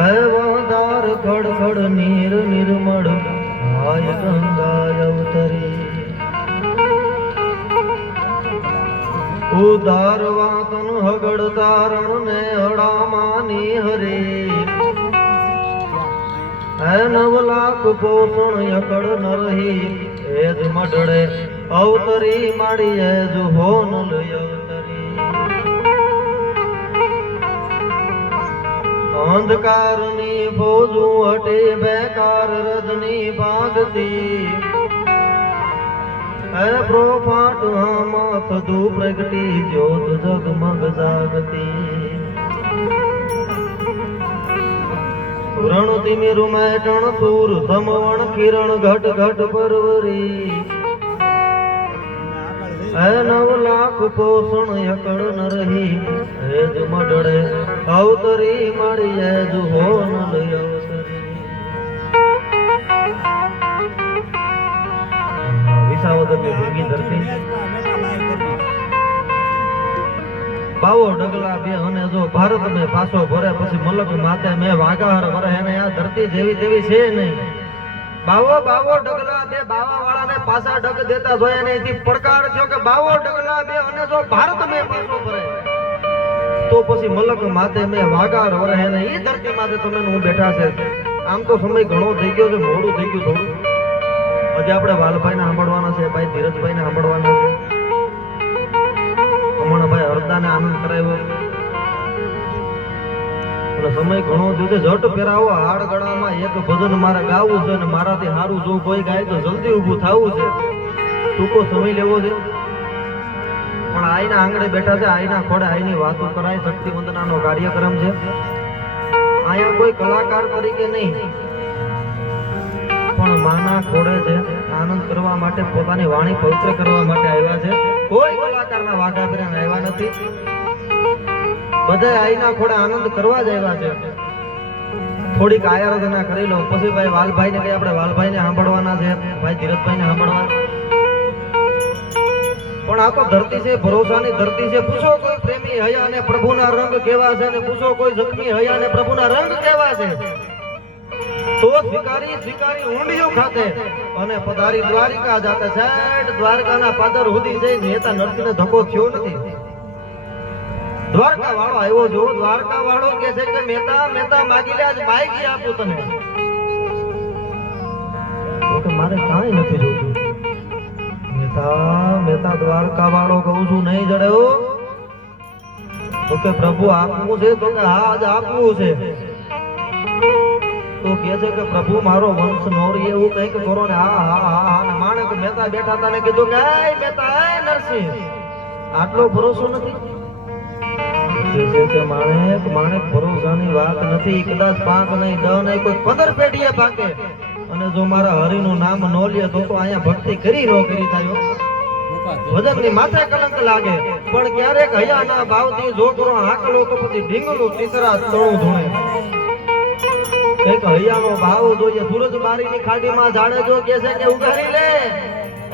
વાદાર ખડખડ નીર નિર્મળ આય ગંગા અવતરી ઉદાર વાતન હગડ તારણ ને હડામાની હરી નવ લાખ પોષણ યકડ નરહી એજ મઢડે અવતરી માડી એજ હોનલ અવતરી અંધકારની ભોજું હટે બેકાર રજની ભાગતી પ્રોફાટ હામત દુ પ્રગટી જ્યોત જગમગ જાગતી રણ તિમિર મેટણ સૂર સમવણ કિરણ ઘટ ઘટ પરવરી નવ લાખ પોષણ યકડ નરહી હેજ મઢડે અવતરી મળી હેજ હોનલ અવતરી વિસાવદરની ભૂંગી ધરતી બાવો ડગલા બે અને જો ભારત મેં પાછો ભરે પછી મલક માતે મેં વાઘાહર ભરે એને આ ધરતી જેવી તેવી છે નહીં બાવો બાવો ડગલા બે બાવા વાળાને પાછા ડગ દેતા જોયા ને એથી પડકાર થયો કે બાવો ડગલા બે અને જો ભારત મેં પાછો ભરે તો પછી મલક માતે મેં વાઘાહર ભરે એને એ ધરતી માતે તમે હું બેઠા છે આમ તો સમય ઘણો થઈ ગયો છે મોડું થઈ ગયું થોડું હજી આપણે વાલભાઈને સાંભળવાના છે ભાઈ ધીરજભાઈને સાંભળવાના છે ભાઈ હરદાને આનંદ કરાવ્યો અને સમય ઘણો થયો છે જટ ફેરાવો હાડ ગળામાં એક ભજન મારે ગાવું છે અને મારાથી સારું જો કોઈ ગાય તો જલ્દી ઊભું થવું છે ટૂંકો સમય લેવો છે પણ આઈના આંગણે બેઠા છે આઈના ખોડે આઈની વાતો કરાય શક્તિ વંદનાનો કાર્યક્રમ છે અહીંયા કોઈ કલાકાર તરીકે નહીં પણ માના ખોડે છે આનંદ કરવા માટે પોતાની વાણી પવિત્ર કરવા માટે આવ્યા છે કોઈ કલાકારના વાઘા કર્યા આવ્યા નથી બધા આઈના ખોડે આનંદ કરવા જ આવ્યા છે થોડીક આરાધના કરી લો પછી ભાઈ વાલભાઈ ને કઈ આપણે વાલભાઈ ને સાંભળવાના છે ભાઈ ધીરજભાઈ ને સાંભળવા પણ આ તો ધરતી છે ભરોસાની ધરતી છે પૂછો કોઈ પ્રેમી હયા અને પ્રભુના રંગ કેવા છે અને પૂછો કોઈ જખમી હયા અને પ્રભુના રંગ કેવા છે તો સ્વીકારી સ્વીકારી ઊંડિયું ખાતે અને પધારી દ્વારિકા જાતે સાઈડ દ્વારકાના પાદર સુધી જઈ નેતા નરસિંહને ધક્કો થયો નથી દ્વારકા વાળો આવ્યો જો દ્વારકા વાળો કે છે કે મેતા મેતા માગી લે આજ માગી આપું તને તો કે મારે કાંઈ નથી જોતું મેતા મેતા દ્વારકા વાળો કહું છું નહીં જડે હો તો કે પ્રભુ આપવું છે તો કે હા આજ આપવું છે તો કહે છે કે પ્રભુ મારો વંશ નોરી એવું કંઈક કરો ને હા હા હા હા માણક મહેતા બેઠા હતા ને કીધું કે એ મહેતા એ નરસિંહ આટલો ભરોસો નથી કે માણેક માણેક ભરોસાની વાત નથી કદાચ 5 નહીં 10 નહીં કોઈ 15 પેઢીએ પાકે અને જો મારા હરિનું નામ નો લે તો અહીંયા ભક્તિ કરી નો કરી થાય ભજનની માથે કલંક લાગે પણ ક્યારેક હયાના ભાવથી જો કરો હાકલો તો પછી ઢીંગલું તીસરા તળું ધોણે કઈક હૈયાનો ભાવ જોઈએ સૂરજ બારીની ખાડીમાં જાણે જો કે છે કે ઉગારી લે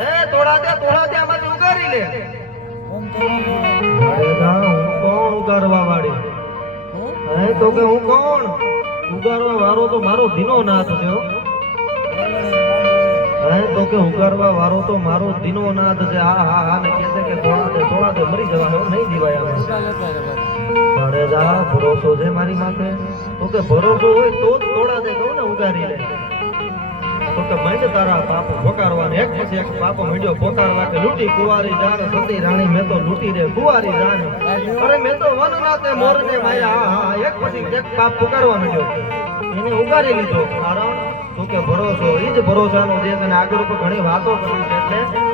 એ તોડા દે આમાંથી ઉગારી લે અરે ના હું કોણ ઉગારવા વાળી હે તો કે હું કોણ ઉગારવા વાળો તો મારો દીનો નાથ છે હે તો કે ઉગારવા વાળો તો મારો દીનો નાથ છે હા હા હા ને કહે છે કે તોડા દે મરી જવાનો નહીં દીવાય આમાં અરે જા ભરોસો છે મારી માથે તો કે ભરોસો હોય તો જ તોડા દે કહું ને ઉગારી લે તો કે મંડ તારા પાપ પોકારવાને એક પછી એક પાપ મંડ્યો પોકારવા કે લૂટી કુવારી જાને સતી રાણી મેં તો લૂટી રે કુવારી જાને અરે મેં તો વન નાતે મોરને માયા હા હા એક પછી એક પાપ પોકારવા મંડ્યો એને ઉગારી લીધો કારણ તો કે ભરોસો ઈ જ ભરોસાનો દેશ અને આગળ ઉપર ઘણી વાતો કરી છે એટલે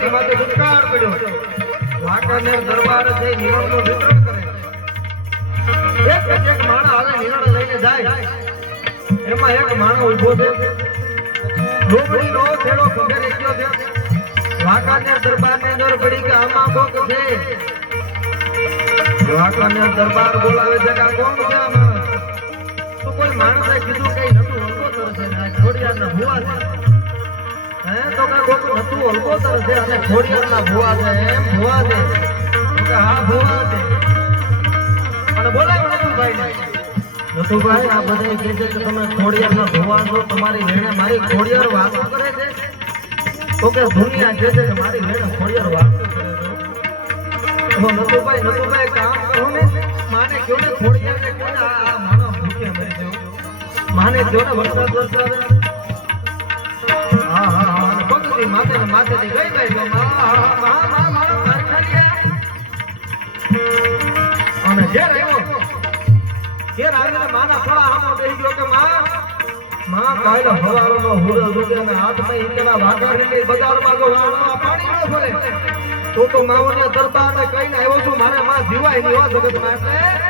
ધરતી માથે દુષ્કાળ પડ્યો વાંકાનેર દરબાર જઈ નિર્ણયનું વિતરણ કરે એક માણસ આવે નિર્ણય લઈને જાય એમાં એક માણસ ઊભો છે લોબડીનો છેડો ખંભે ગયો છે વાંકાનેર દરબારની અંદર પડી કે આમાં કોક છે વાંકાનેર દરબાર બોલાવે છે કે આ કોણ છે આમાં તો કોઈ માણસે કીધું કઈ નતું હલકોતર છે ને ખોડિયારના ભુવા છે હે તો કે કોક નતું હલકોતર છે અને ખોડિયારના ભુવા છે એમ ભુવા છે તો કે હા ભુવા છે અને બોલાવે નતુભાઈને નતુભાઈ આ બધા કહે છે કે તમે ખોડિયારના ભુવા છો તમારી વેણે મારી ખોડિયાર વાતો કરે છે તો કે દુનિયા કહે છે કે મારી વેણે ખોડિયાર વાતો કરે છે નતુભાઈ કામ કરો ને માને કયો ને ખોડિયાર ને કયો ને આ માનો ભૂખ્યા મરી ગયો માને કયો ને વરસાદ વરસાદ હા હા હા ભગતી માથે ને માથેથી ગઈ ગઈ મારો કારખાનિયા અને ઘેર આવીને માના થોડા હામો બેહી ગયો કે માં કાયલો હવારોનો હુડો દુગે અને હાથમાં ઈંટના વાઘારીની બજારમાં જો વાળમાં પાણી ન ભરે તો માવને દરબારને કહીને આવ્યો છું મારે માં જીવાય નહીં હો જગતમાં એટલે